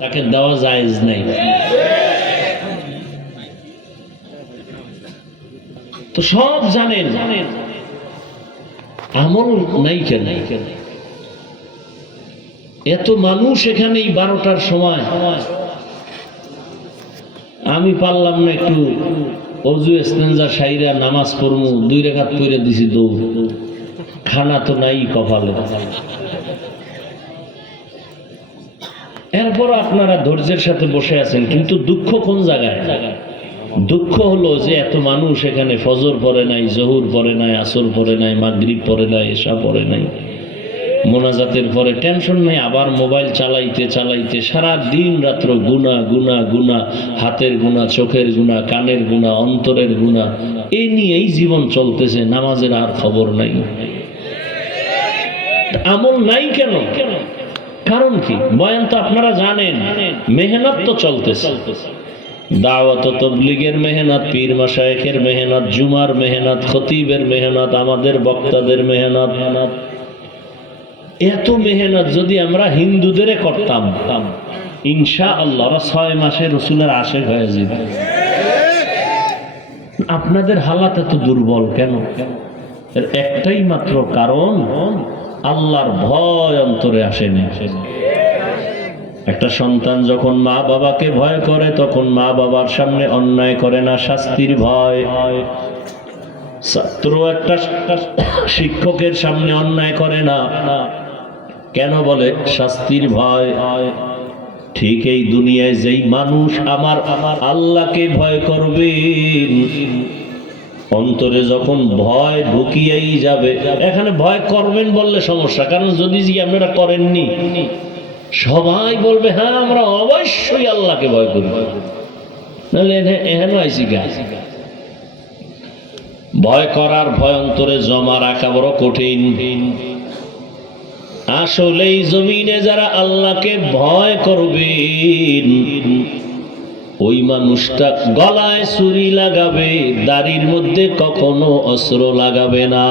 তাকে দেওয়া জায়েজ নাই। তো সব জানেন, আমল নাই কেন? নাই কেন এত মানুষ এখানে এই বারোটার সময়। আমি পারলাম না একটু অজু এস্তেঞ্জা সাইরা নামাজ পড়মু, দুই রেখাত পড়ে দিছি দৌড়। খানা তো নাই কপালে। এরপর আপনারা ধৈর্যের সাথে বসে আছেন, কিন্তু দুঃখ কোন জায়গায়? দুঃখ হলো যে এত মানুষ এখানে ফজর পড়ে নাই, জহুর পরে নাই, আসর পড়ে নাই, মাগরিব পরে নাই এসা পড়ে নাই, মোনাজাতের পরে টেনশন নেই, আবার মোবাইল চালাইতে চালাইতে সারা দিন রাত্র গুনা গুনা গুনা, হাতের গুণা চোখের গুণা কানের গুণা অন্তরের গুণা এই নিয়েই জীবন চলতেছে, নামাজের আর খবর নাই। আমল নাই কেন কেন? কারণ কি? বয়ান তো আপনারা জানেন, মেহনত তো চলতেছে। দাওয়াত তবলিগের মেহনত, পীর মাসায়েখের মেহনত, জুমার মেহনত, খতিবের মেহনত, আমাদের বক্তাদের মেহনত। এত মেহনত যদি আমরা হিন্দুদের করতাম ইনশা আল্লাহ ছয় মাসে রসুলের আশেক হয়ে যাবে আপনাদের হালাত এত দুর্বল কেন? এর একটাই মাত্র কারণ আল্লাহর ভয় অন্তরে আসেনি। একটা সন্তান যখন মা বাবাকে ভয় করে, তখন মা বাবার সামনে অন্যায় করে না, শাস্তির ভয়। ছাত্র একটা শিক্ষকের সামনে অন্যায় করে না, কেন বলে? শাস্তির ভয়। ঠিক এই দুনিয়ায় যেই মানুষ আমার আমার আল্লাহকে ভয় করবেন অন্তরে যখন ভয় ঢুকিয়েই যাবে, এখানে ভয় করবেন বললে সমস্যা, কারণ যদি জি আপনারা করেননি, সবাই বলবে হ্যাঁ আমরা অবশ্যই আল্লাহকে ভয় করি। ভয় করার ভয় অন্তরে জমা রাখা বড় কঠিন। আসলেই জমিনে যারা আল্লাহকে ভয় করবেন ওই মানুষটা গলায় ছুরি লাগাবে, দাড়ির মধ্যে কখনো অস্ত্র লাগাবে না।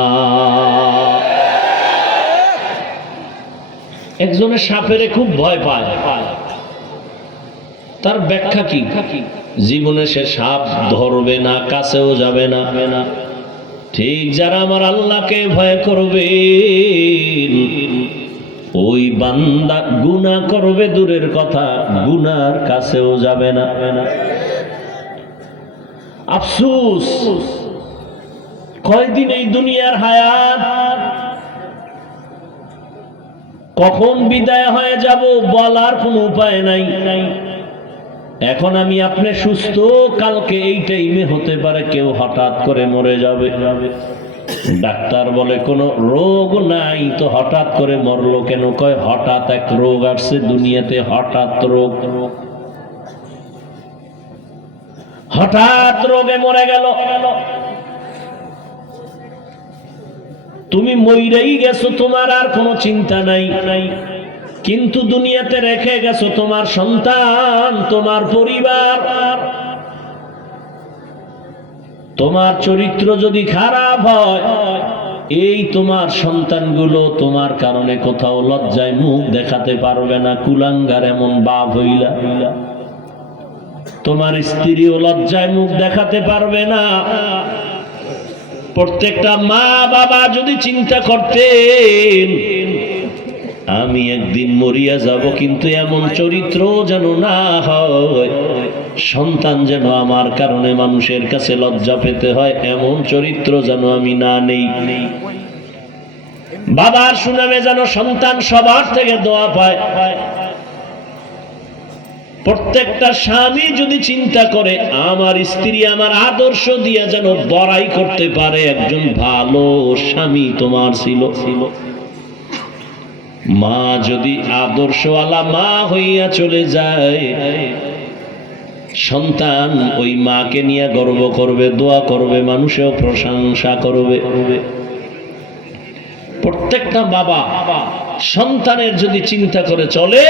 একজনের সাপেরে খুব ভয় পায়। তার ব্যাখ্যা কি? জীবনে সে সাপ ধরবে না, কাছেও যাবে না। ঠিক যারা আমার আল্লাহকে ভয় করবে ওই বান্দা গুনাহ করবে দূরের কথা গুনার কাছেও যাবে না। আফসুস, কয়দিন এই দুনিয়ার হায়াত? কখন বিদায় হয়ে যাব বলার কোনো উপায় নাই। এখন আমি আপনি সুস্থ, কালকে এই টাইমে হতে পারে, কেউ হঠাৎ করে মরে যাবে। ডাক্তার বলে, কোনো রোগ নাই তো হঠাৎ করে মরলো কেন? কয়, হঠাৎ এক রোগ আসছে দুনিয়াতে, হঠাৎ রোগ। হঠাৎ রোগে মরে গেল। তুমি মইরেই গেছো, তোমার আর কোনো চিন্তা নাই। নাই কিন্তু দুনিয়াতে রেখে গেছো তোমার সন্তান, তোমার পরিবার। তোমার চরিত্র যদি খারাপ হয়, এই তোমার সন্তানগুলো তোমার কারণে কোথাও লজ্জায় মুখ দেখাতে পারবে না, কুলাঙ্গার এমন বাপ হইলা। তোমার স্ত্রীও লজ্জায় মুখ দেখাতে পারবে না। প্রত্যেকটা মা বাবা যদি চিন্তা করতেন, আমি একদিন মরিয়া যাব, কিন্তু এমন চরিত্র যেন না হয়। সন্তান যেন আমার কারণে মানুষের কাছে লজ্জা পেতে হয়, এমন চরিত্র যেন আমি না নেই। বাবার সুনামে যেন সন্তান সবার থেকে দোয়া পায়। প্রত্যেকটা স্বামী যদি চিন্তা করে, আমার স্ত্রী আমার আদর্শ দিয়া যেন বড়াই করতে পারে, একজন ভালো স্বামী তোমার ছিল। ছিল মা যদি আদর্শওয়ালা মা হইয়া চলে যায় সন্তান ওই মাকে নিয়ে গর্ব করবে, দোয়া করবে, মানুষেও প্রশংসা করবে। প্রত্যেকটা বাবা সন্তানের যদি চিন্তা করে চলে,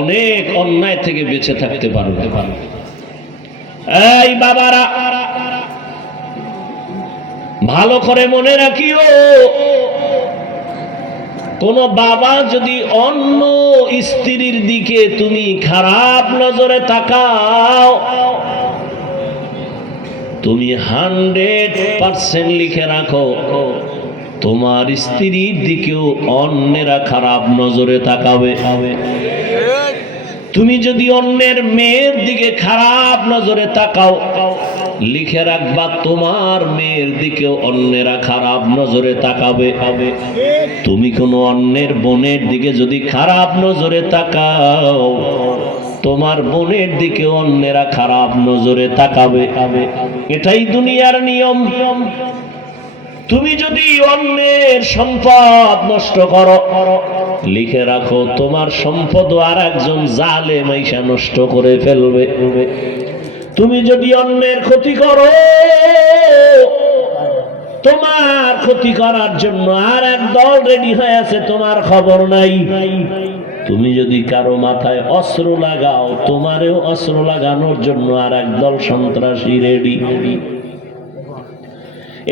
অনেক অন্যায় থেকে বেঁচে থাকতে পারবে। এই বাবারা, ভালো করে মনে রাখিও কোন বাবা যদি অন্য স্ত্রীর দিকে তুমি খারাপ নজরে তাকাও, তুমি হান্ড্রেড পার্সেন্ট লিখে রাখো, তোমার স্ত্রীর দিকেও অন্যেরা খারাপ নজরে তাকাবে। তুমি যদি অন্যের মেয়ের দিকে খারাপ নজরে তাকাও লিখে রাখবা, তোমার মেয়ের দিকেও অন্যেরা খারাপ নজরে তাকাবে। হবে তুমি কোনো অন্যের বোনের দিকে যদি খারাপ নজরে তাকাও, তোমার বোনের দিকে অন্যেরা খারাপ নজরে তাকাবে। হবে এটাই দুনিয়ার নিয়ম। তুমি যদি অন্যের সম্পদ নষ্ট করো, লিখে রাখো, তোমার সম্পদ আর একজন জালে মাইশা নষ্ট করে ফেলবে। তুমি যদি অন্যের ক্ষতি করো, তোমার ক্ষতি করার জন্য আর এক দল রেডি হয়ে আছে, তোমার খবর নাই। তুমি যদি কারও মাথায় অস্ত্র লাগাও, তোমারেও অস্ত্র লাগানোর জন্য আর এক দল সন্ত্রাসী রেডি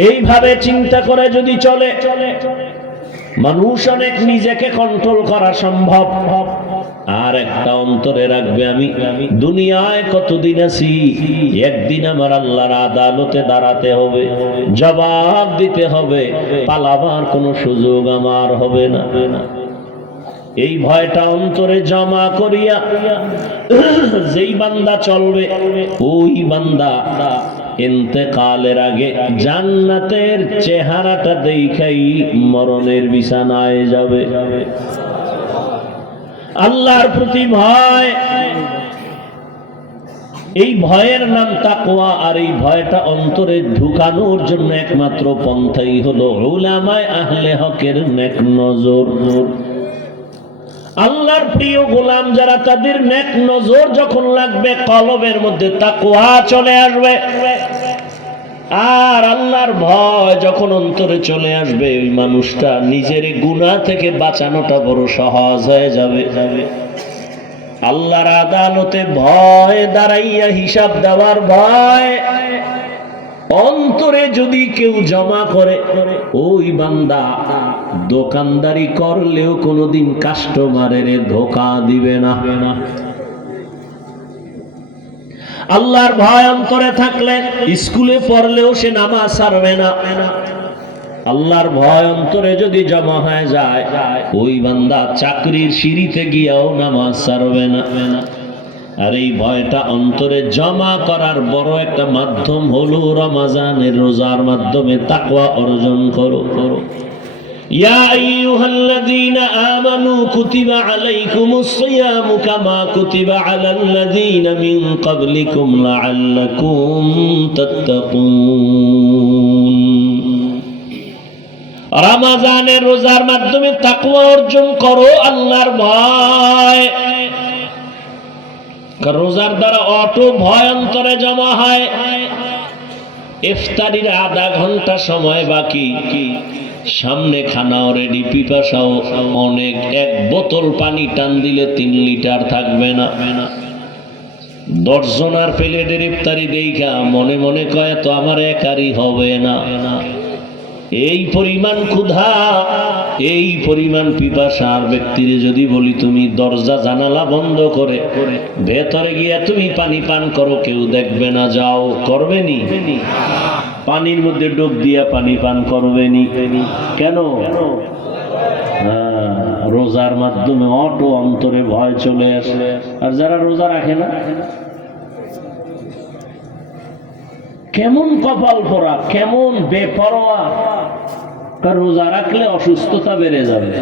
এইভাবে চিন্তা করে যদি চলে, মানুষ অনেক নিজেকে কন্ট্রোল করা সম্ভব। আর একটা অন্তরে রাখবে আমি। দুনিয়ায় কতদিন আছি? একদিন আমার আল্লাহর আদালতে দাঁড়াতে হবে, জবাব দিতে হবে, পালাবার কোনো সুযোগ আমার হবে না। এই ভয়টা অন্তরে জমা করিয়া যেই বান্দা চলবে, ওই বান্দা ইন্তেকালের আগে জান্নাতের চেহারাটা দেখাই মরণের বিছানায় যাবে। আল্লাহর প্রতি ভয়। এই ভয়ের নাম তাকওয়া, আর এই ভয়টা অন্তরে ঢুকানোর জন্য একমাত্র পন্থাই হলো উলামায় আহলে হকের নেক নজর। আল্লাহর প্রিয় গোলাম যারা, তাদের নেক নজর যখন লাগবে, কলবের মধ্যে তাকওয়া চলে আসবে। আর আল্লাহর ভয় যখন অন্তরে চলে আসবে, ওই মানুষটা নিজের গুনাহ থেকে বাঁচানোটা বড় সহজ হয়ে যাবে। আল্লাহর আদালতে ভয় দাঁড়াইয়া হিসাব দেওয়ার ভয়। অন্তরে যদি কেউ জমা করে, ওই বান্দা দোকানদারি করলেও কোনোদিন কাস্টমারের ধোকা দিবে না। আল্লাহর ভয় অন্তরে থাকলে স্কুলে পড়লেও সে নামাজ ছাড়বে না। আল্লাহর ভয় অন্তরে যদি জমা হয়ে যায়, ওই বান্দা চাকরির সিঁড়িতে গিয়েও নামাজ ছাড়বে না। আর এই ভয়টা অন্তরে জমা করার বড় একটা মাধ্যম হলো রমাজানের রোজার মাধ্যমে তাকওয়া অর্জন করো। করো يا أيها الذين آمنوا كتب عليكم الصيام كما كتب على الذين من قبلكم لعلكم تتقون রমাজানের রোজার মাধ্যমে তাকওয়া অর্জন করো আল্লাহর ভয় কারণ রোজার দ্বারা অটো ভয় অন্তরে জমা হয় ইফতারির আধা ঘন্টা সময় বাকি সামনে খানাও রেডি পিপাসাও অনেক। এক বোতল পানি টান দিলে তিন লিটার থাকবে না। দশজন আর প্লেটের ইফতারি দেখা মনে মনে কয় তো আমার একারই হবে না। এই পরিমাণ ক্ষুধা, এই পরিমাণ পিপাসা আর ব্যক্তির যদি বলি, তুমি দরজা জানালা বন্ধ করে, ভেতরে গিয়া তুমি পানি পান করো, কেউ দেখবে না, যাও, করবে নি? পানির মধ্যে ডুব দিয়া পানি পান করবে নি কেন? হ্যাঁ, রোজার মাধ্যমে অটো অন্তরে ভয় চলে আসে। আর যারা রোজা রাখে না? কেমন কপাল পরা কেমন বেপরোয়া। রোজা রাখলে অসুস্থতা বেড়ে যাবে।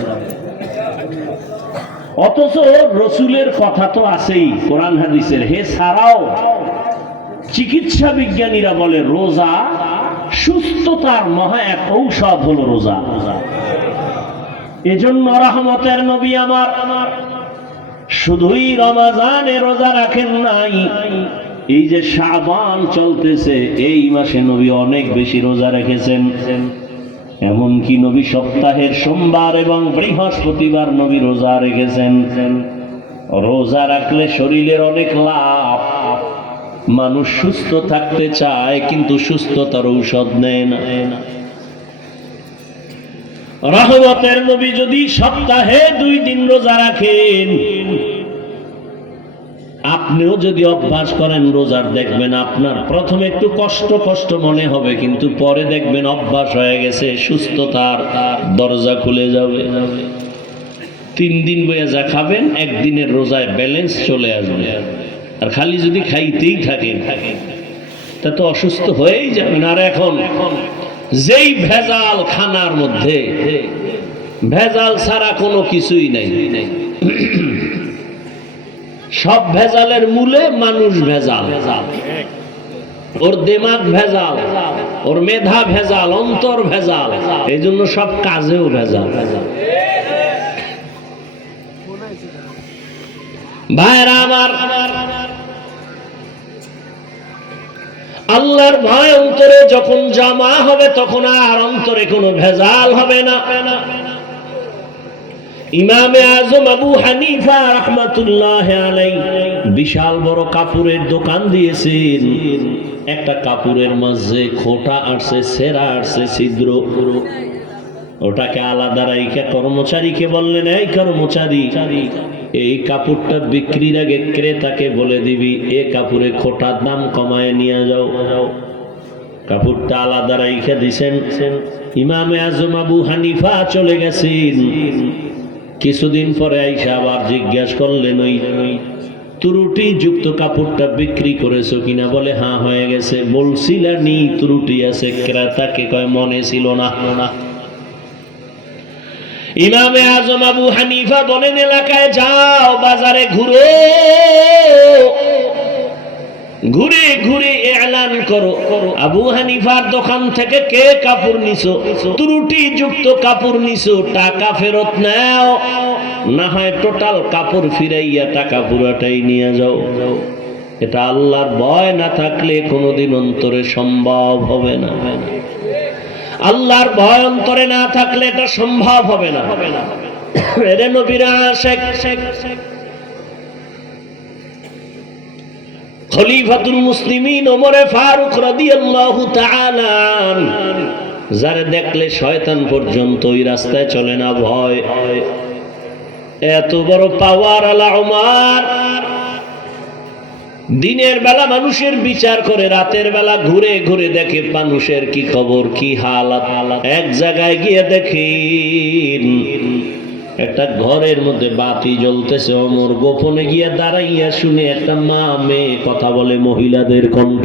অথচ রসুলের কথা তো আছেই কোরআন হাদিসের। হে ছাড়াও চিকিৎসা বিজ্ঞানীরা বলে রোজা সুস্থতার মহা এক ঔষধ হলো রোজা। এজন্য রহমতের নবী আমার শুধুই রমাজানে রোজা রাখেন নাই, এই যে সাবান চলতেছে, এই মাসে নবী অনেক বেশি রোজা রেখেছেন। এমনকি নবী সপ্তাহের সোমবার এবং বৃহস্পতিবার নবী রোজা রেখেছেন। রোজা রাখলে শরীরের অনেক লাভ। মানুষ সুস্থ থাকতে চায়, কিন্তু সুস্থতার ঔষধ নেয় না। রহমতের নবী যদি সপ্তাহে দুই দিন রোজা রাখেন, আপনিও যদি অভ্যাস করেন রোজার, দেখবেন আপনার প্রথমে একটু কষ্ট কষ্ট মনে হবে, কিন্তু পরে দেখবেন অভ্যাস হয়ে গেছে, সুস্থতার দরজা খুলে যাবে। তিন দিন বইয়া যা খাবেন, একদিনের রোজায় ব্যালেন্স চলে আসবে। আর খালি যদি খাইতেই থাকেন তা তো অসুস্থ হয়েই যাবেন আর এখন, যেই ভেজাল খানার মধ্যে, ভেজাল ছাড়া কোনো কিছুই নাই। সব ভেজালের মূলে মানুষ ভেজাল। ওর দেমাগ ভেজাল, ওর মেধা ভেজাল, অন্তর ভেজাল এই জন্য সব কাজেও ভেজাল। ভাইরা আমার আল্লাহর ভয় অন্তরে যখন জমা হবে, তখন আর অন্তরে কোনো ভেজাল হবে না। ইমামে আজম আবু হানিফা রহমাতুল্লাহ বিশাল বড় কাপড়ের দোকান দিয়েছেন। একটা কাপড়ের মাঝে খোটা আসছে, সেরা আসছে, ছিদ্র। ওটাকে আলাদা রাইখা কর্মচারীকে বললেন, এই কর্মচারী এই কাপড়টা বিক্রির আগে ক্রেতাকে বলে দিবি, এ কাপড়ে খোটার দাম কমায় নিয়ে যাও। কাপড়টা আলাদা রাইখা দিছেন। ইমামে আজম আবু হানিফা চলে গেছেন। কিছুদিন পরে আইসা আবার জিজ্ঞাসা করলেন, ওই ত্রুটি যুক্ত কাপড়টা বিক্রি করেছ কিনা? বলে হ্যাঁ হয়ে গেছে। বলছিলা, নি, ত্রুটি আছে। ক্রেতাকে কয়, মনে ছিল না। না ইমামে আজম আবু হানিফা বলেন, এলাকায় যাও, বাজারে ঘুরো। ঘুরে ঘুরে এলান করো। আবু হানিফার দোকান থেকে কে কাপড় নিছো? ত্রুটি যুক্ত কাপড় নিছো, টাকা ফেরত নাও। না হয় টোটাল কাপড় ফিরাইয়া টাকা পুরাটাই নিয়ে যাও। এটা আল্লাহর ভয় না থাকলে কোনোদিন অন্তরে সম্ভব হবে না। আল্লাহর ভয় অন্তরে না থাকলে এটা সম্ভব হবে না। যারে দেখলে শয়তান পর্যন্ত ওই রাস্তায় চলে না, ভয়। এত বড় পাওয়ার আলা দিনের বেলা মানুষের বিচার করে, রাতের বেলা ঘুরে ঘুরে দেখে মানুষের কি খবর, কি হালাত। এক জায়গায় গিয়ে দেখেন একটা ঘরের মধ্যে বাতি জ্বলতেছে। অমর গোপনে গিয়ে দাঁড়াইয়া শুনে একটা মা মেয়ে কথা বলে মহিলাদের কণ্ঠ।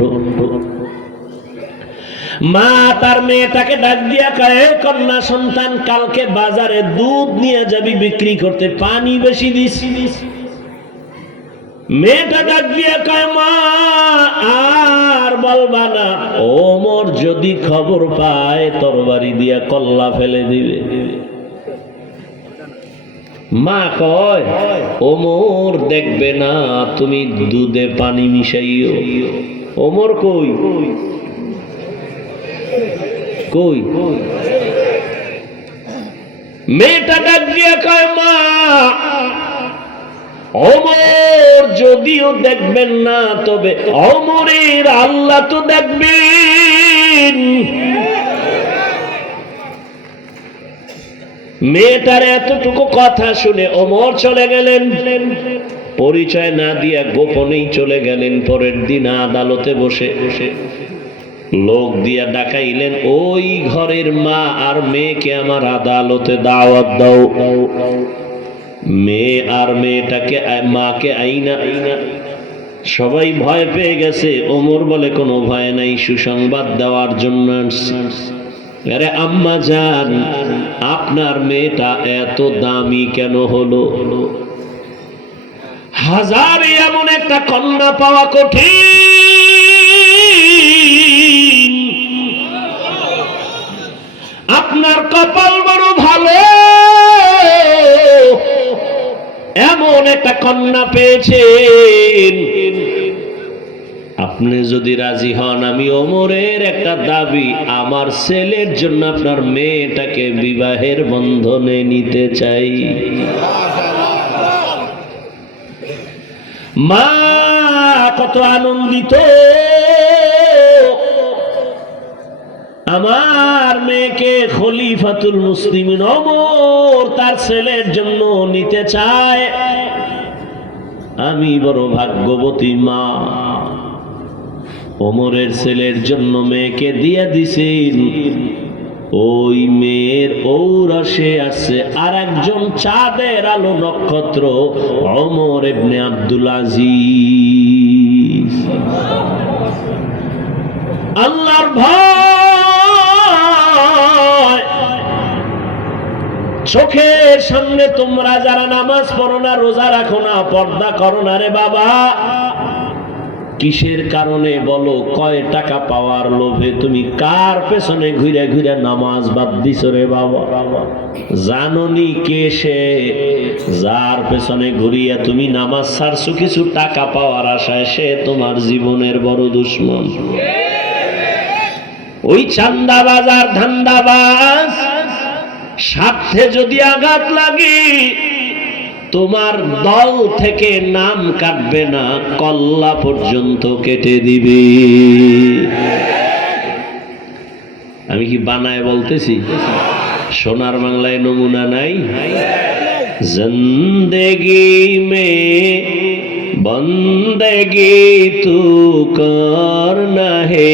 মা তার মেয়েটাকে ডাক দিয়া কয়ে কন্যা সন্তান, কালকে বাজারে দুধ নিয়ে যাবি, বিক্রি করতে পানি বেশি দিস। মেয়েটা ডাক দিয়া কয়, মা, আর বলবা না। ওমর যদি খবর পায়, তরবারি দিয়া কল্লা ফেলে দিবে। মা কয়, ওমর দেখবে না, তুমি দুধে পানি মিশাইও। ওমর কই? কই? মেয়েটা ডাক দিয়া কয়, মা অমর যদিও দেখবেন না, তবে অমরের আল্লাহ তো দেখবেন। মেয়েটার এতটুকু কথা শুনে অমর চলে গেলেন। পরিচয় না দিয়া গোপনেই চলে গেলেন পরের দিন আদালতে বসে। বসে লোক দিয়া ডাকাইলেন, ওই ঘরের মা আর মেয়েকে আমার আদালতে দাওয়াত দাও। মেয়ে আর মেয়েটাকে মাকে আইনা। আইনা সবাই ভয় পেয়ে গেছে। ওমর বলে, কোনো ভয় নাই, সুসংবাদ দেওয়ার জন্য আম্মা যান আপনার মেয়েটা এত দামি কেন হলো? হাজারে এমন একটা কন্যা পাওয়া কঠিন। আপনার কপাল বড় ভালো। এমন একটা কন্যা পেয়েছেন। আপনি যদি রাজি হন, আমি ওমরের একটা দাবি, আমার ছেলের জন্য আপনার মেয়েটাকে বিবাহের বন্ধনে নিতে চাই। মা, কত আনন্দিত। আমার মেয়েকে খলিফাতুল মুসলিম অমর তার ছেলের জন্য নিতে চায়। আমি বড় ভাগ্যবতী মা। ওমরের ছেলের জন্য মেয়েকে দিয়ে দিছেন। ওই মেয়ের ঔরসে আছে আর একজন চাঁদের আলো নক্ষত্র, অমর এবনে আব্দুল আজিজ। আল্লাহর ভয় চোখের সামনে তোমরা যারা নামাজ পড়ো না, রোজা রাখো না, পর্দা করো না রে বাবা। কিসের কারণে বলো, কয় টাকা পাওয়ার লোভে তুমি কার পেছনে ঘুরে ঘুরে নামাজ বাদ দিছ রে বাবা? জাননি কে সে? যার পেছনে ঘুরিয়া তুমি নামাজ ছাড়ছো, কিছু টাকা পাওয়ার আশায় সে তোমার জীবনের বড় দুশ্মন। ওই চান্দাবাজ আর ধান্দাবাজ স্বার্থে যদি আঘাত লাগে, তোমার দল থেকে নাম কাটবে না, কল্লা পর্যন্ত কেটে দিবে। আমি কি বানায় বলতেছি? সোনার বাংলায় নমুনা নাই? জিন্দেগি মে বন্দেগি তু করনা হে।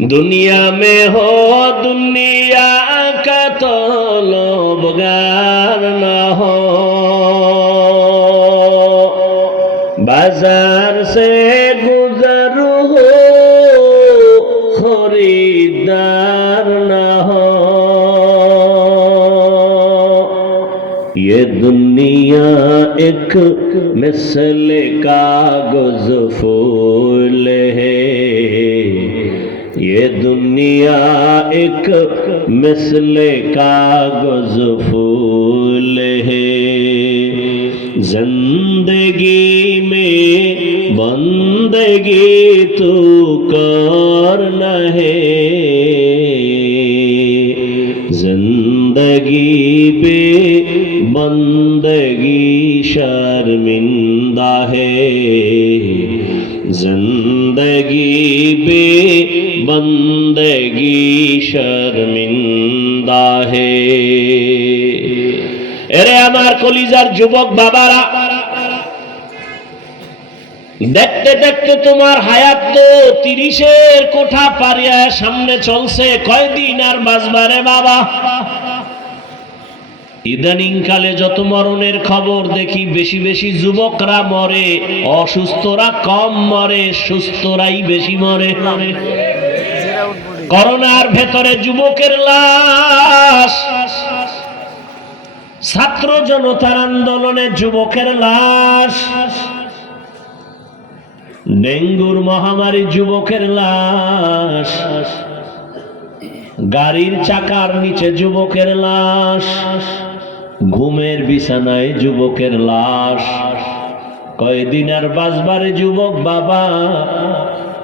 दुनिया में हो दुनिया का तो लोबगार न हो बाजार से गुजर हो खरीदार न हो ये दुनिया एक मिसल कागज फूल दुनिया एक मिसल कागज़ फूल है। ज़िंदगी में बंदगी तू बे बंदगी शर्मिंदा है এরে আমার কলিজার যুবক বাবারা দেখতে দেখতে তোমার হায়াত তো তিরিশের কোঠা পারিয়া সামনে চলছে কয়দিন আর বাজবারে বাবা ইদানিং কালে যত মরণের খবর দেখি, বেশি বেশি যুবকরা মরে, অসুস্থরা কম মরে, সুস্থরাই বেশি মরে। করোনার ভেতরে যুবকের লাশ। ছাত্র জনতার আন্দোলনে যুবকের লাশ। ডেঙ্গুর মহামারী যুবকের লাশ। গাড়ির চাকার নিচে যুবকের লাশ। ঘুমের বিছানায় যুবকের লাশ। কয়দিন আর বাজবারে যুবক বাবা?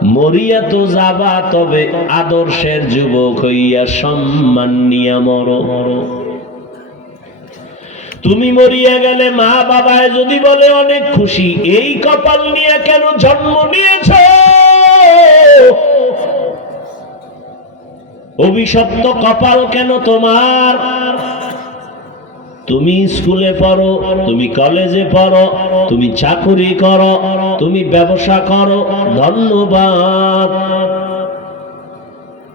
মরিয়া তো যাবা, তবে আদর্শের যুবক হইয়া সম্মান নিয়া মর। তুমি মরিয়া গেলে মা বাবায় যদি বলে অনেক খুশি, এই কপাল নিয়ে কেন জন্ম নিয়েছ? অভিশপ্ত কপাল কেন তোমার? তুমি স্কুলে পড়ো, তুমি কলেজে পড়ো, তুমি চাকুরি করো, তুমি ব্যবসা করো, ধন্যবাদ।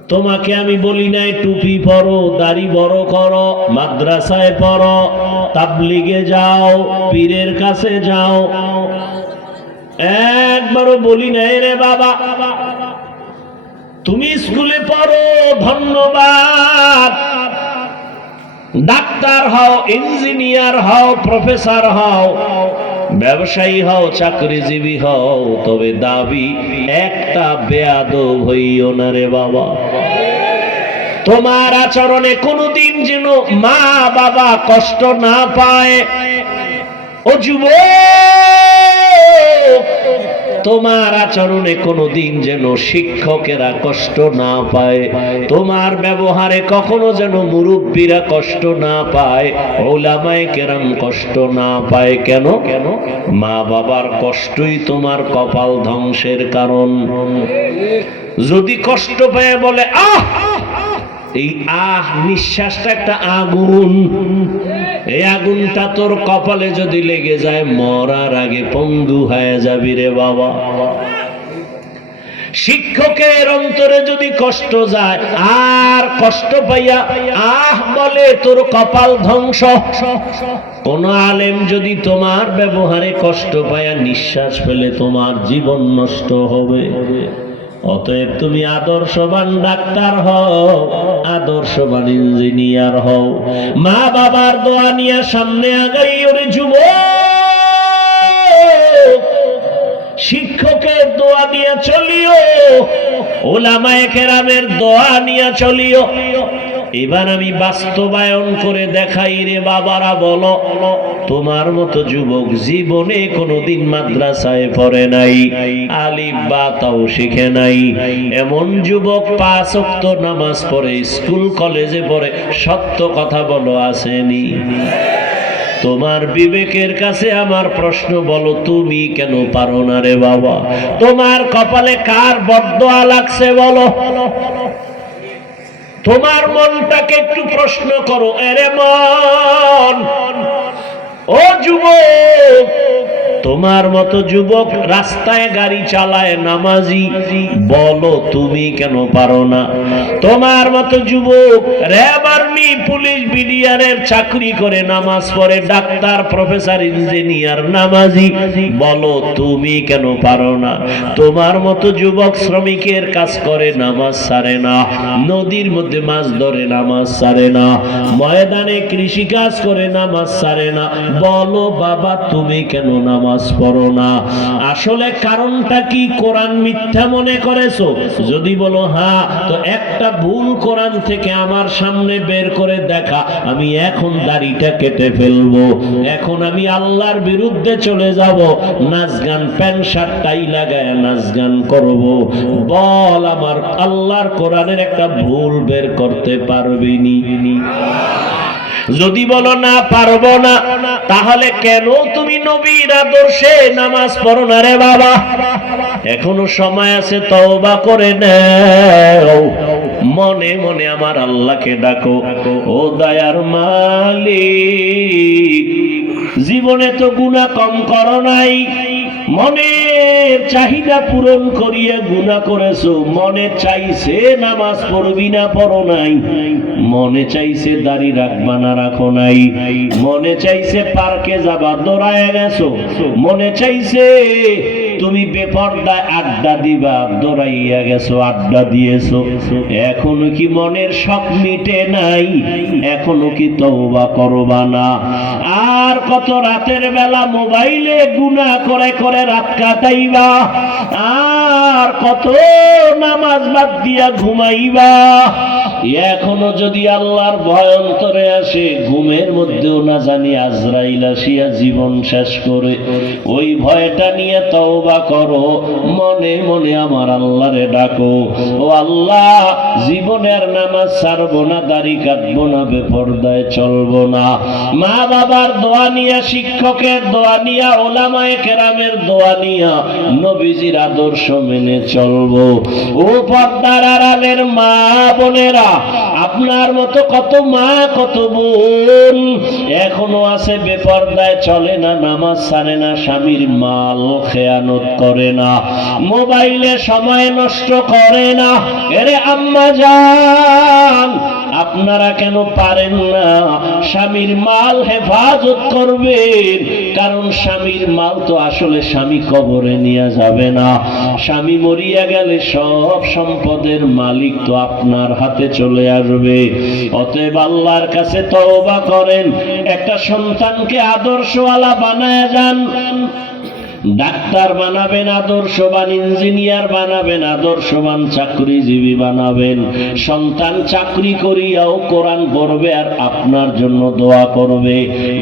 তোমাকে আমি বলি নাই, টুপি পরো, দাড়ি বড় করো, মাদ্রাসায় পড়ো, তাবলিগে যাও, পীরের কাছে যাও। একবারও বলি নাই রে বাবা। তুমি স্কুলে পড়ো, ধন্যবাদ। ডাক্তার হও, ইঞ্জিনিয়ার হও, প্রফেসর হও, ব্যবসায়ী হও, চাকরিজীবী হও, তবে দাবি একটা বেয়াদ হইও না রে বাবা। তোমার আচরণে কোনোদিন যেন মা বাবা কষ্ট না পায়। ও যুব তোমার আচরণে কোনোদিন যেন শিক্ষকেরা কষ্ট না পায়, তোমার ব্যবহারে কখনো যেন মুরব্বীরা কষ্ট না পায়, ওলামায় কেরাম কষ্ট না পায়। কেন? কেন মা বাবার কষ্টই তোমার কপাল ধ্বংসের কারণ। যদি কষ্ট পায় বলে, আহ! এই আহ নিঃশ্বাসটা একটা আগুন। এই আগুনটা তোর কপালে যদি লেগে যায়, মরার আগে পঙ্গু হয়ে যাবি রে বাবা। শিক্ষকের অন্তরে যদি কষ্ট যায়, আর কষ্ট পাইয়া আহ বলে তোর কপাল ধ্বংস। কোন আলেম যদি তোমার ব্যবহারে কষ্ট পাইয়া নিঃশ্বাস ফেলে, তোমার জীবন নষ্ট হবে। অতএব তুমি আদর্শবান ডাক্তার হও, আদর্শবান ইঞ্জিনিয়ার হও। মা বাবার দোয়া নিয়ে সামনে আগাই, ওরে যুব শিক্ষকের দোয়া নিয়ে চলিও, ওলামায়ে কেরামের দোয়া নিয়ে চলিও। এবার আমি বাস্তবায়ন করে দেখাই রে বাবারা, বলো। তোমার মতো যুবক জীবনে কোনোদিন মাদ্রাসায় পড়ে নাই, আলিফ বা তাও শিখে নাই। এমন যুবক পাঁচ ওয়াক্ত নামাজ পড়ে, স্কুল, কলেজে পড়ে, সত্য কথা বলো, আসেনি। তোমার বিবেকের কাছে আমার প্রশ্ন, বলো, তুমি কেন পারো না রে বাবা? তোমার কপালে কার বদয়া লাগছে, বলো। তোমার মনটাকে একটু প্রশ্ন করো এরে মন। ও যুবক তোমার মতো যুবক রাস্তায় গাড়ি চালায় নামাজি, বলো তুমি কেন পারো না? তোমার মতো যুবক র্যাব আর্মি, পুলিশ, বিডিআরের চাকরি করে নামাজ পড়ে, ডাক্তার, প্রফেসর, ইঞ্জিনিয়ার, নামাজি, বলো তুমি কেন পারো না? তোমার মতো যুবক শ্রমিকের কাজ করে, নামাজ সারে না। নদীর মধ্যে মাছ ধরে, নামাজ সারে না। ময়দানে কৃষি কাজ করে, নামাজ সারে না। বলো বাবা, তুমি কেন নামাজ পড়ো না। আসলে কারণটা কি? কোরআন মিথ্যা মনে করেছ? যদি বলো হ্যাঁ তো একটা ভুল কোরআন থেকে আমার সামনে বের করে দেখা, আমি এখন দাড়িটা কেটে ফেলব। এখন আমি আল্লাহর বিরুদ্ধে চলে যাব। নাচ গান, প্যান্ট শার্ট, টাই লাগায় নাচ গান করব। বল আমার, আল্লাহর কোরআনের একটা ভুল বের করতে পারবিনি যদি বলো না, পারব না, তাহলে কেন তুমি নবীর আদর্শে নামাজ পড়ো না রে বাবা? এখনও সময় আছে, তওবা করে নাও। মনে মনে আমার আল্লাহকে ডাকো, ও দয়ার মালিক। জীবনে তো গুণা কম করো নাই। মনের চাহিদা পূরণ করিয়া গুণা করেছ, মনে চাইছে নামাজ পড়বি না, পড়ো নাই। মনে চাইছে দাড়ি রাখবা না, রাখো নাই। মনে চাইছে পার্কে যাবা দৌড়ায় গেছো। মনে চাইছে তুমি বেপর্দায় আড্ডা দিবা, দৌড়াইয়া গেছো, আড্ডা দিয়েছ। এখনও কি মনের শখ মিটে নাই? এখনও কি তওবা করবা না? আর কত রাতের বেলা মোবাইলে গুণা করে করে রাত কাটাইবা? আর কত নামাজ বাদ দিয়া ঘুমাইবা? এখনও যদি আল্লাহর ভয় অন্তরে আসে, ঘুমের মধ্যেও না জানি আজরাইল আসিয়া জীবন শেষ করে। ওই ভয়টা নিয়ে তওবা করো, মনে মনে আমার আল্লাহরে ডাকো। ও আল্লাহ জীবনের নামাজ ছাড়বো না, দাড়ি কাটবো না, বেপর্দায় চলবো না। মা বাবার দোয়া নিয়া, শিক্ষকের দোয়া নিয়া, ওলামায়ে কেরামের দোয়া নিয়া, নবীজির আদর্শ মেনে চলবো। ও পর্দার আড়ালের মা বোনেরা আপনার মতো কত মা, কত বোন। এখনও আছে, বেপর্দায় চলে না, নামাজ সারে না, স্বামীর মাল খেয়ানত করে না। মোবাইলে সময় নষ্ট করে না। এরে আম্মা যান আপনারা কেন পারেন না? স্বামীর মাল হেফাজত করবেন। কারণ স্বামীর মাল তো আসলে স্বামী কবরে নিয়ে যাবে না। স্বামী মরিয়া গেলে সব সম্পদের মালিক তো আপনার হাতে চলে আসবে। অতএব আল্লাহর কাছে তওবা করেন। একটা সন্তানকে আদর্শওয়ালা বানায় যান। ডাক্তার বানাবেন, আদর্শবান ইঞ্জিনিয়ার বানাবেন, আদর্শবান চাকরিজীবী বানাবেন। সন্তান চাকরি করিয়াও কোরআন পড়বে আর আপনার জন্য দোয়া করবে।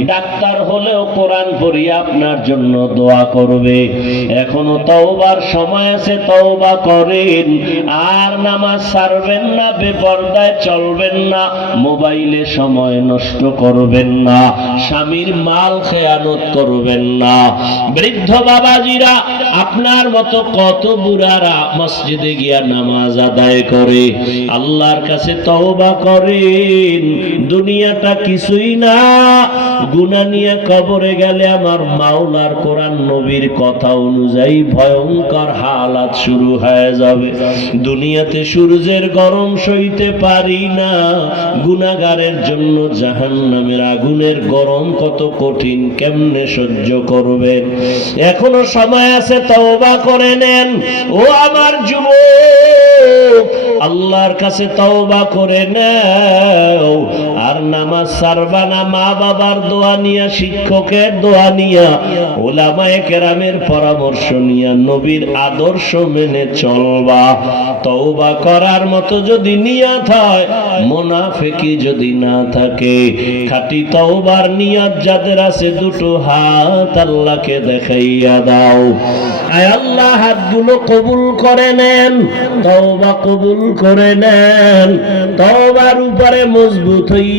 ডাক্তার হলেও কোরআন পড়িয়া আপনার জন্য দোয়া করবে। এখনও তওবার সময় আছে, তওবা করেন। আর নামাজ ছাড়বেন না, বেপর্দায় চলবেন না, মোবাইলে সময় নষ্ট করবেন না, স্বামীর মাল খেয়ানত করবেন না, বৃদ্ধ বাবাজিরা আপনার মতো কত বুড়ারা মসজিদে গিয়া নামাজ আদায় করে। আল্লাহর কাছে তওবা করেন। দুনিয়াটা কিছুই না। গুনা নিয়ে কবরে গেলে আমার মাওলার কোরআন নবীর কথা অনুযায়ী ভয়ঙ্কর হালাত শুরু হয়ে যাবে। দুনিয়াতে সূর্যের গরম সইতে পারি না। গুনাগারের জন্য জাহান্নামের আগুনের গরম কত কঠিন, কেমনে সহ্য করবেন এখনও সময় আছে তওবা করে নেন। ও আমার যুবক আল্লাহর কাছে তওবা করে নাও। আর নামাজ সারবা না মা বাবার দোয়া নিয়া, শিক্ষকের দোয়া নিয়া, ওলামায়ে কেরামের পরামর্শ নিয়া নবীর আদর্শ মেনে চলবা। তওবা করার মতো যদি নিয়াত হয়, মোনাফেকি যদি না থাকে, খাঁটি তওবার নিয়াত যাদের আছে দুটো হাত আল্লাহকে দেখাইয়া দাও। আয় আল্লাহ, হাতগুলো কবুল করে নেন, তওবা কবুল করে নেন, তওবার উপরে মজবুত হইয়া